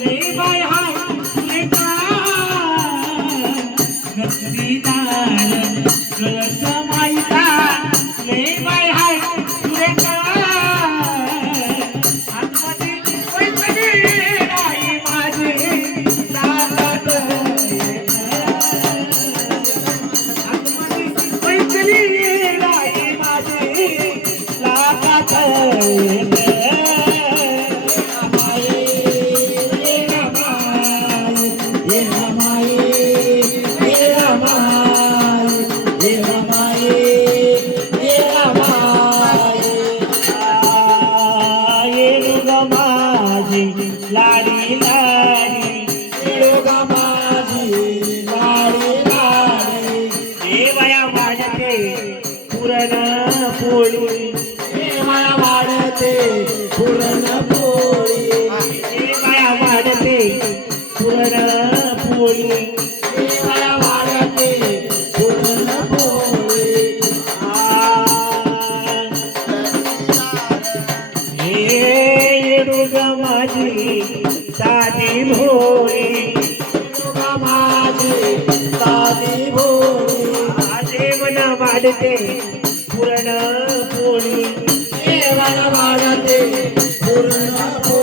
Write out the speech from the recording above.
लय bye hi तुले का नक्षीदार कळस माईचा लय बाय हाय तुले का आतमध्ये पैठणी नाही माझी ताकद आतमध्ये पैठणी नाही माझी ताकद लाडी लाडी येडोगा माझी लाडी लाडी देवया वाढते पुरण पोळी देवया वाढते पुरण पोळी देवया वाढते पुरण पोळी देवया वाढते पुरण पोळी येडोगा माझी साधी भोळी माझी साधी भोळी जेवण वाढते पुरण पोळी जेवण वाढते पुरण पोळी